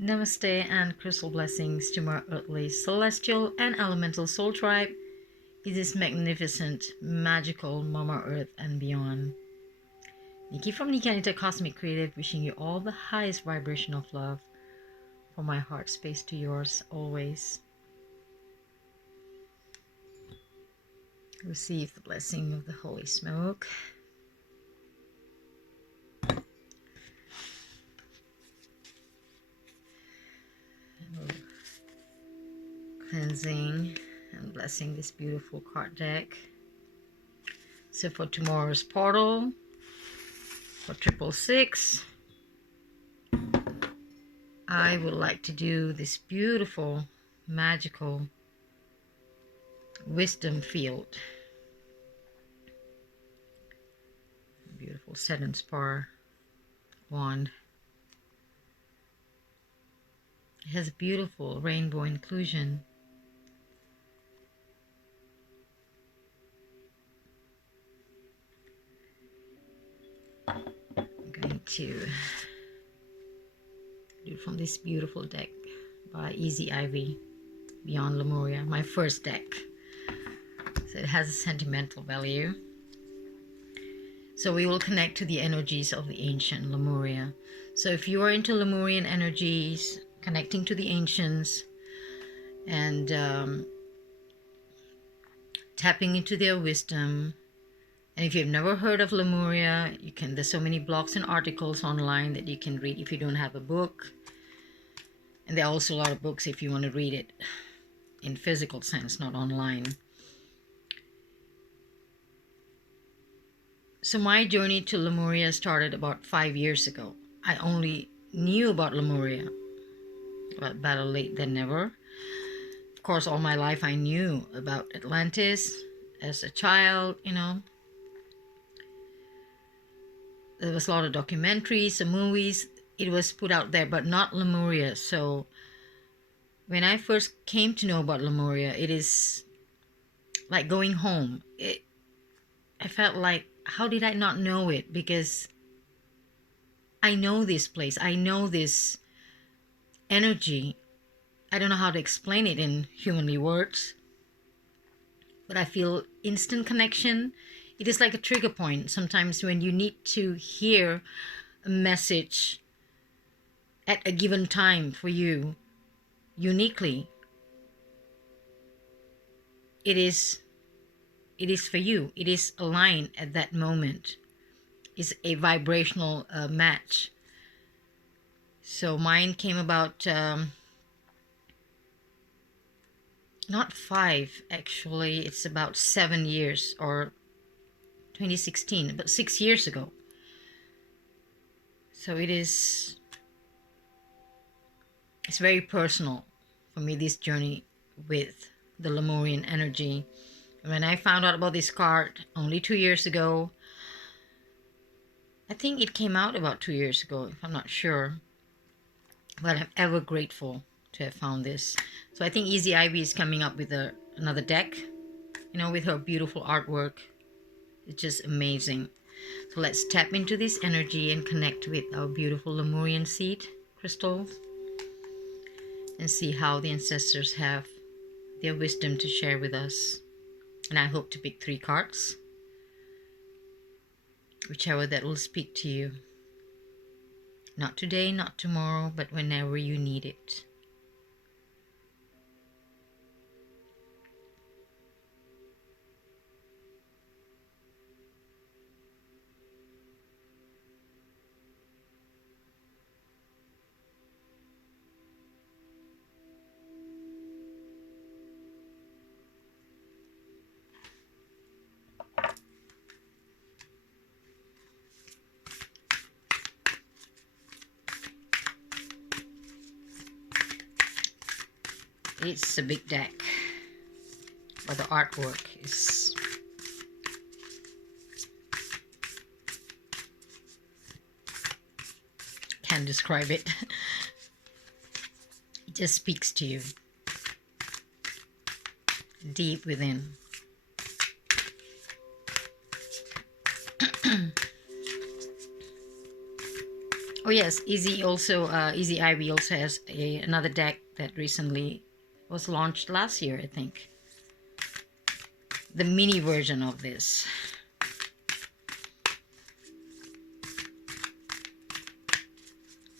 Namaste and crystal blessings to my earthly, celestial, and elemental soul tribe. It is magnificent, magical Mama Earth and beyond. Nikki from Nikki Anita Cosmic Creative, wishing you all the highest vibration of love from my heart space to yours always. Receive the blessing of the holy smoke. Cleansing and blessing this beautiful card deck. So for tomorrow's portal, for 666, I would like to do this beautiful, magical wisdom field. Beautiful set and spar wand. It has beautiful rainbow inclusion. I'm going to do from this beautiful deck by Easy Ivy, Beyond Lemuria, my first deck. So it has a sentimental value. So we will connect to the energies of the ancient Lemuria. So if you are into Lemurian energies, connecting to the ancients, and tapping into their wisdom. And if you've never heard of Lemuria, there's so many blogs and articles online that you can read if you don't have a book. And there are also a lot of books if you want to read it in physical sense, not online. So my journey to Lemuria started about 5 years ago. I only knew about Lemuria, but better late than never. Of course, all my life I knew about Atlantis as a child, There was a lot of documentaries and movies. It was put out there, but not Lemuria. So when I first came to know about Lemuria, it is like going home. I felt like, how did I not know it? Because I know this place. I know this energy. I don't know how to explain it in humanly words, but I feel instant connection. It is like a trigger point sometimes when you need to hear a message at a given time for you uniquely. It is for you. It is aligned at that moment. It's a vibrational match. So mine came about not 5, actually. It's about 7 years, or 2016, but 6 years ago. So it's very personal for me, this journey with the Lemurian energy. When I found out about this card only 2 years ago, I think it came out about 2 years ago, if I'm not sure, but I'm ever grateful to have found this. So I think Easy Ivy is coming up with another deck, with her beautiful artwork. It's just amazing. So let's tap into this energy and connect with our beautiful Lemurian seed crystals and see how the ancestors have their wisdom to share with us. And I hope to pick 3 cards, whichever that will speak to you. Not today, not tomorrow, but whenever you need it. It's a big deck, but the artwork is can't describe it. It just speaks to you deep within. Oh yes, Easy Ivy also has another deck that recently was launched last year, I think. The mini version of this.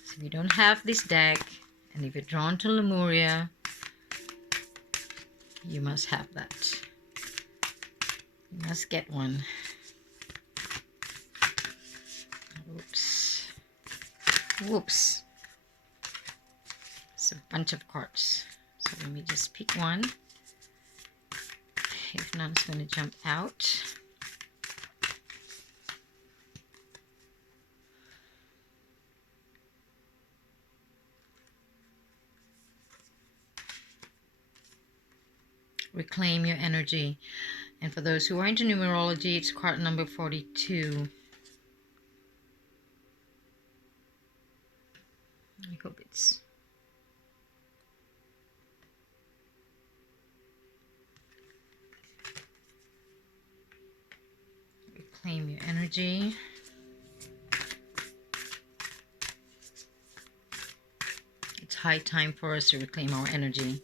So if you don't have this deck, and if you're drawn to Lemuria, you must have that. You must get one. Oops. Whoops. It's a bunch of cards. So let me just pick one. If not, it's going to jump out. Reclaim your energy. And for those who are into numerology, it's card number 42. I hope it's... Reclaim your energy. It's high time for us to reclaim our energy.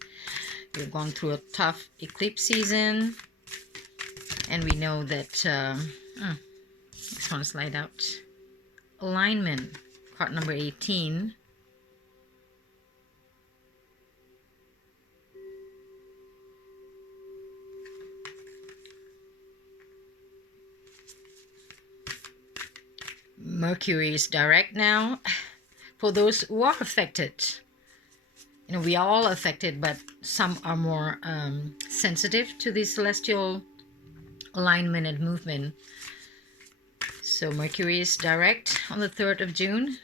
We've gone through a tough eclipse season, and we know that just want to slide out. Alignment, card number 18. Mercury is direct now. For those who are affected, you know, we are all affected, but some are more sensitive to the celestial alignment and movement. So Mercury is direct on the 3rd of June,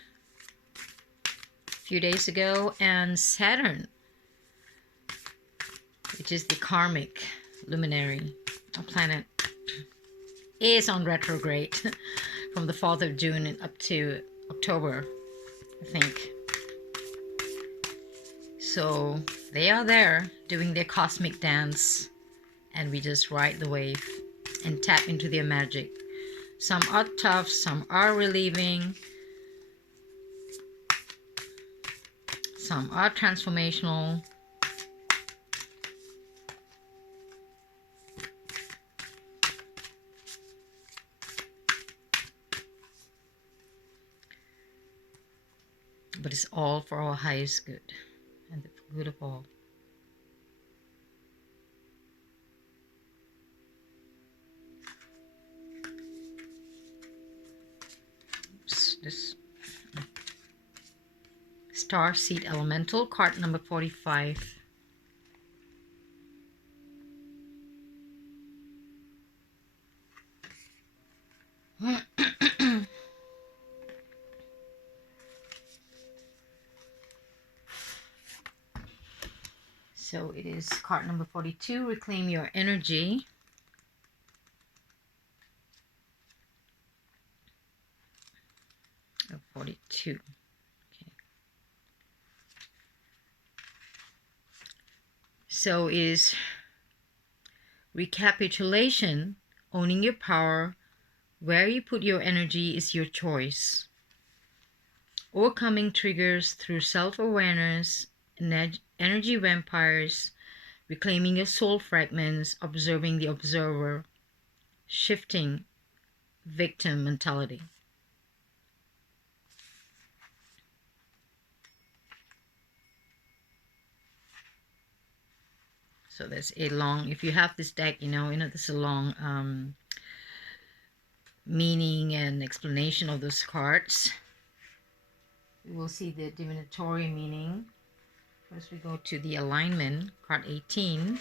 a few days ago, and Saturn, which is the karmic luminary, a planet, is on retrograde from the 4th of June up to October, I think. So they are there doing their cosmic dance, and we just ride the wave and tap into their magic. Some are tough, some are relieving, some are transformational. But it's all for our highest good and the good of all. Oops, this Star Seed Elemental, card number 45. So it is card number 42, Reclaim Your Energy. Oh, 42. Okay. So it is recapitulation, owning your power. Where you put your energy is your choice. Overcoming triggers through self-awareness, energy vampires, reclaiming your soul fragments, observing the observer, shifting victim mentality. So there's a long, if you have this deck, you know, there's a long meaning and explanation of those cards. We will see the divinatory meaning. First we go to the alignment, card 18.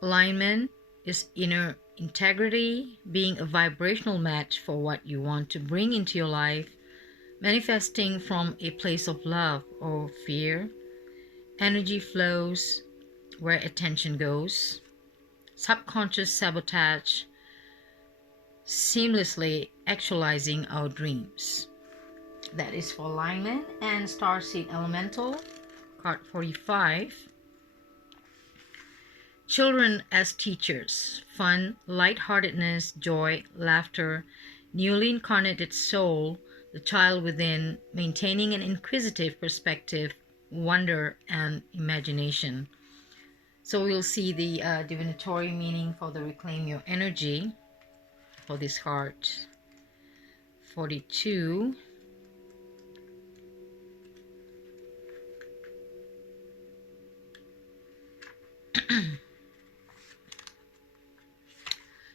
Alignment is inner integrity, being a vibrational match for what you want to bring into your life, manifesting from a place of love or fear. Energy flows where attention goes. Subconscious sabotage, seamlessly actualizing our dreams. That is for alignment. And Starseed Elemental, card 45. Children as teachers, fun, lightheartedness, joy, laughter, newly incarnated soul, the child within, maintaining an inquisitive perspective, wonder, and imagination. So we'll see the divinatory meaning for the reclaim your energy for this card. 42.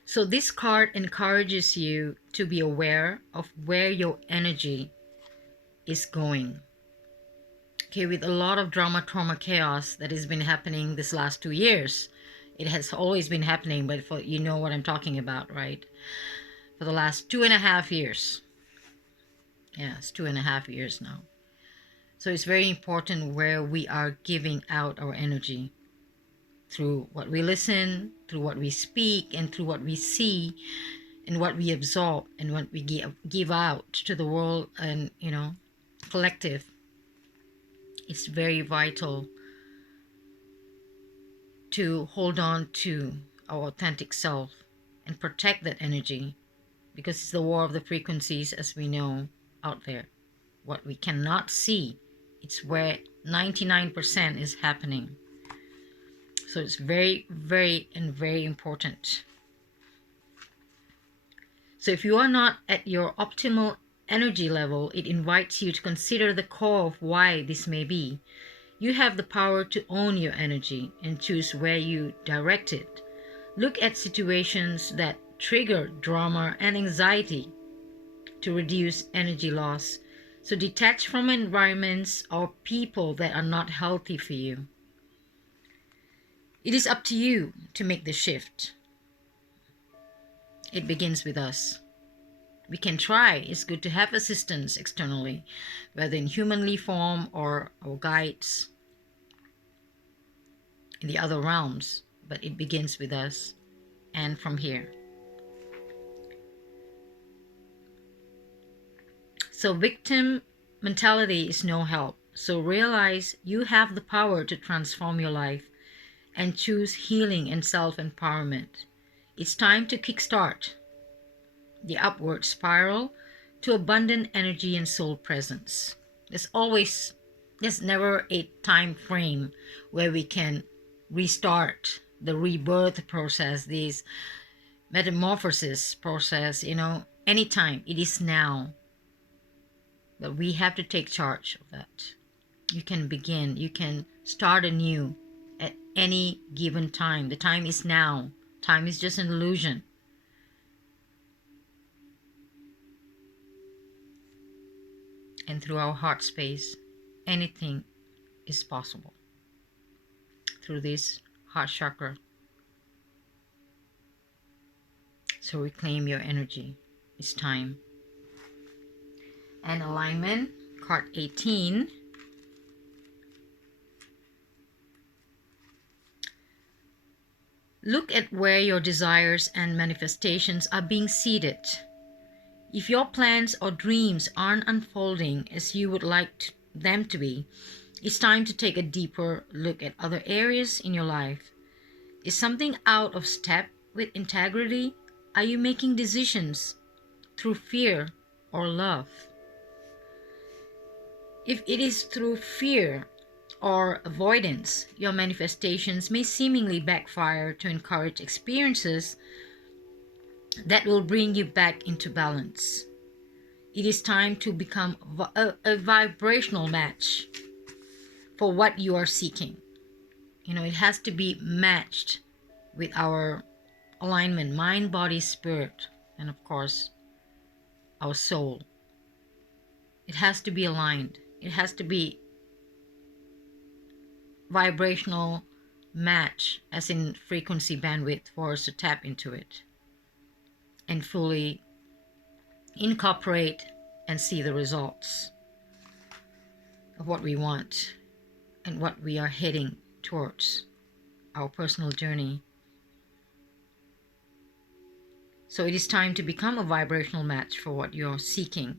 So this card encourages you to be aware of where your energy is going. Okay, with a lot of drama, trauma, chaos that has been happening this last 2 years. It has always been happening, but for you know what I'm talking about, right? For the last 2.5 years. Yeah, it's 2.5 years now. So it's very important where we are giving out our energy through what we listen, through what we speak, and through what we see, and what we absorb, and what we give out to the world and, collective. It's very vital to hold on to our authentic self and protect that energy, because it's the war of the frequencies, as we know, out there. What we cannot see, it's where 99% is happening. So it's very, very, and very important. So if you are not at your optimal energy level, it invites you to consider the core of why this may be. You have the power to own your energy and choose where you direct it. Look at situations that trigger drama and anxiety to reduce energy loss. So detach from environments or people that are not healthy for you. It is up to you to make the shift. It begins with us. We can try. It's good to have assistance externally, whether in humanly form or our guides in the other realms, but it begins with us and from here. So victim mentality is no help. So realize you have the power to transform your life and choose healing and self-empowerment. It's time to kickstart the upward spiral to abundant energy and soul presence. There's never a time frame where we can restart the rebirth process, this metamorphosis process, anytime. It is now. But we have to take charge of that. You can begin, you can start anew at any given time. The time is now. Time is just an illusion. And through our heart space, anything is possible. Through this heart chakra. So reclaim your energy. It's time. And alignment, card 18. Look at where your desires and manifestations are being seeded. If your plans or dreams aren't unfolding as you would like them to be, it's time to take a deeper look at other areas in your life. Is something out of step with integrity? Are you making decisions through fear or love? If it is through fear or avoidance, your manifestations may seemingly backfire to encourage experiences that will bring you back into balance. It is time to become a vibrational match for what you are seeking. It has to be matched with our alignment, mind, body, spirit, and of course, our soul. It has to be aligned. It has to be vibrational match, as in frequency bandwidth, for us to tap into it and fully incorporate and see the results of what we want and what we are heading towards, our personal journey. So it is time to become a vibrational match for what you're seeking.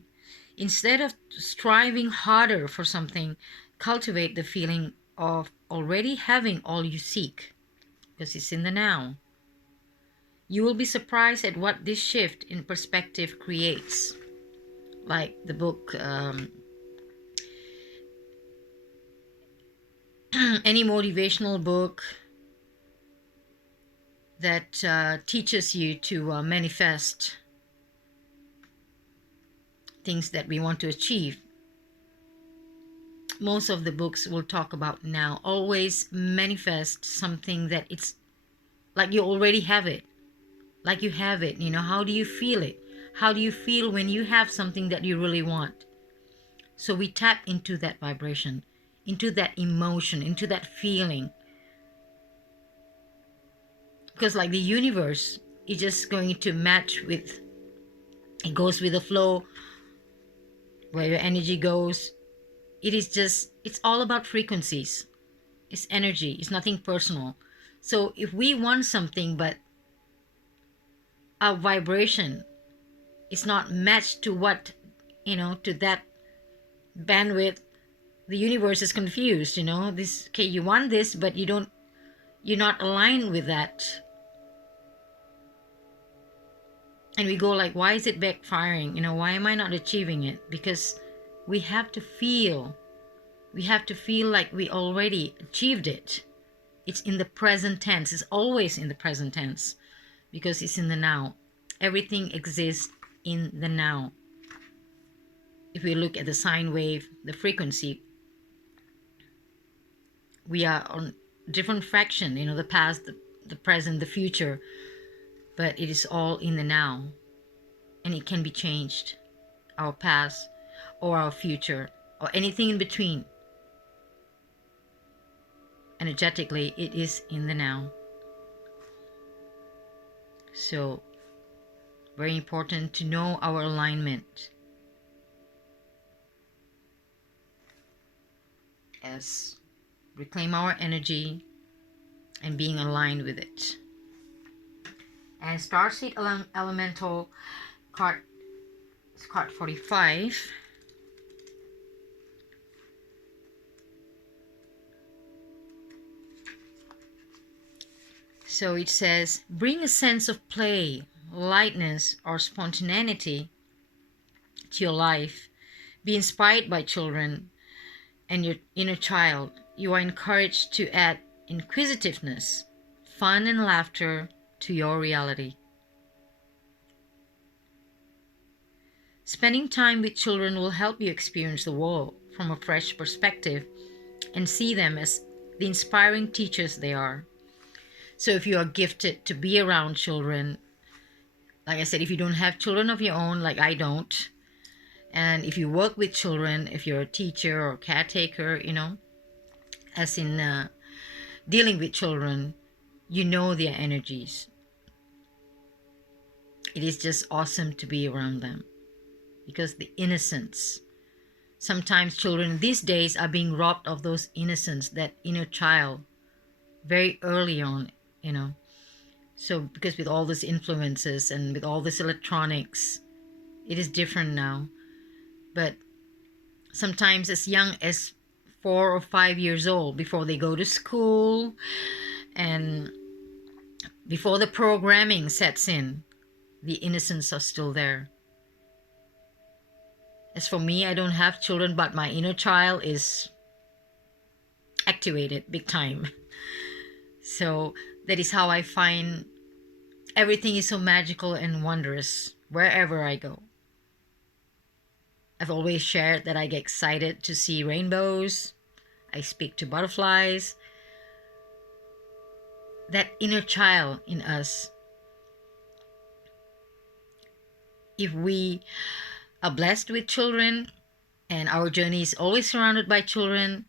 Instead of striving harder for something, cultivate the feeling of already having all you seek. because it's in the now. You will be surprised at what this shift in perspective creates. Like the book, any motivational book that teaches you to manifest things that we want to achieve. Most of the books will talk about now. Always manifest something that it's like you already have it. Like you have it. How do you feel it? How do you feel when you have something that you really want? So we tap into that vibration, into that emotion, into that feeling. Because like the universe is just going to match with, it goes with the flow, where your energy goes. It's all about frequencies. It's energy. It's nothing personal. So if we want something, but our vibration is not matched to what, to that bandwidth, the universe is confused. This, okay, you want this, but you're not aligned with that. And we go like, why is it backfiring? Why am I not achieving it? Because we have to feel like we already achieved it. It's in the present tense. It's always in the present tense because it's in the now. Everything exists in the now. If we look at the sine wave, the frequency, we are on different fraction, the past, the present, the future, but it is all in the now, and it can be changed, our past or our future or anything in between. Energetically, it is in the now. So very important to know our alignment as reclaim our energy and being aligned with it. And Starseed Elemental card, it's card 45. So it says, bring a sense of play, lightness, or spontaneity to your life. Be inspired by children and your inner child. You are encouraged to add inquisitiveness, fun, and laughter to your reality. Spending time with children will help you experience the world from a fresh perspective and see them as the inspiring teachers they are. So if you are gifted to be around children, like I said, if you don't have children of your own, like I don't, and if you work with children, if you're a teacher or caretaker, as in dealing with children, their energies. It is just awesome to be around them because the innocence. Sometimes children these days are being robbed of those innocence, that inner child, very early on, So because with all these influences and with all this electronics, it is different now. But sometimes as young as 4 or 5 years old, before they go to school and before the programming sets in, the innocence are still there. As for me, I don't have children, but my inner child is activated big time. So that is how I find everything is so magical and wondrous wherever I go. I've always shared that I get excited to see rainbows. I speak to butterflies. That inner child in us. If we are blessed with children and our journey is always surrounded by children,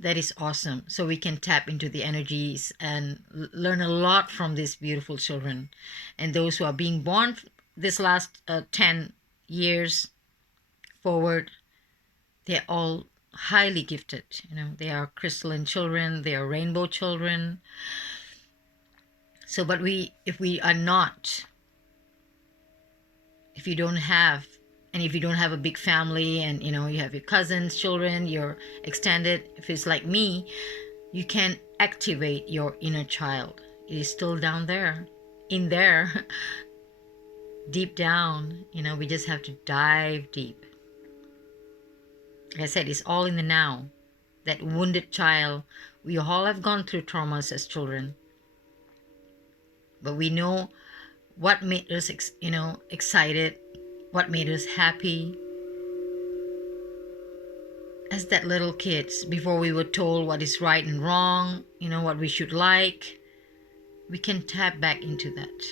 that is awesome. So we can tap into the energies and learn a lot from these beautiful children. And those who are being born this last 10 years forward, they're all highly gifted. They are crystalline children, they are rainbow children. So, but if we are not, if you don't have a big family and you have your cousins, children, your extended, if it's like me, you can activate your inner child. It is still down there, in there, deep down. We just have to dive deep. Like I said, it's all in the now. That wounded child, we all have gone through traumas as children, but we know what made us excited, what made us happy as that little kids, before we were told what is right and wrong, what we should like. We can tap back into that.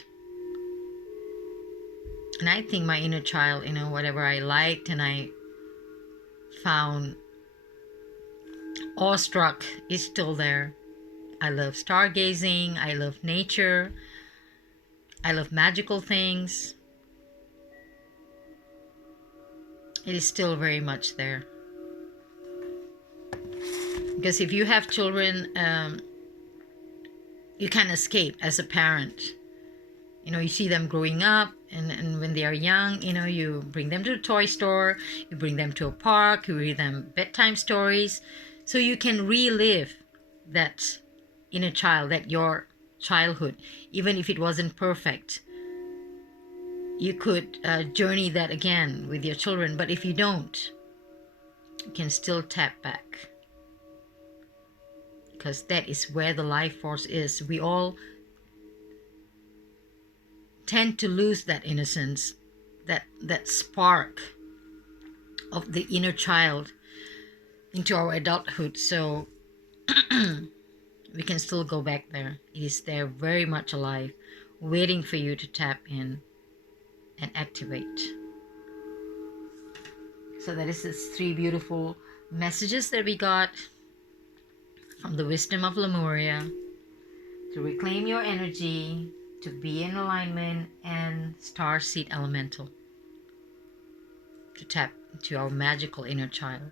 And I think my inner child, whatever I liked and I found awestruck, is still there. I love stargazing, I love nature, I love magical things. It is still very much there. Because if you have children, you can't escape as a parent. You see them growing up, and when they are young, you bring them to the toy store, you bring them to a park, you read them bedtime stories, so you can relive that inner child, that your childhood. Even if it wasn't perfect, you could journey that again with your children. But if you don't, you can still tap back, because that is where the life force is. We all tend to lose that innocence, that spark of the inner child into our adulthood. So we can still go back there. It is there, very much alive, waiting for you to tap in and activate. So that is the 3 beautiful messages that we got from the wisdom of Lemuria: to reclaim your energy, to be in alignment, and star seed elemental, to tap into our magical inner child.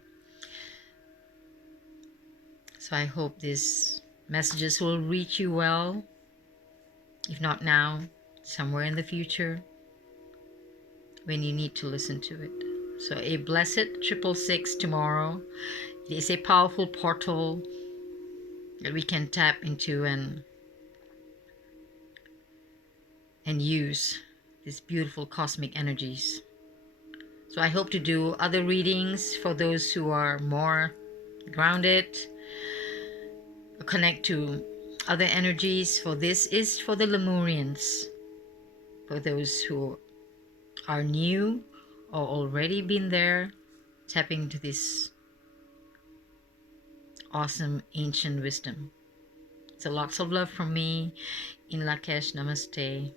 So I hope these messages will reach you well. If not now, somewhere in the future, when you need to listen to it. So a blessed 666 tomorrow. It is a powerful portal that we can tap into and use these beautiful cosmic energies. So I hope to do other readings for those who are more grounded, connect to other energies. For this is for the Lemurians, for those who are new or already been there, tapping into this awesome ancient wisdom. So lots of love from me. In Lakesh, namaste.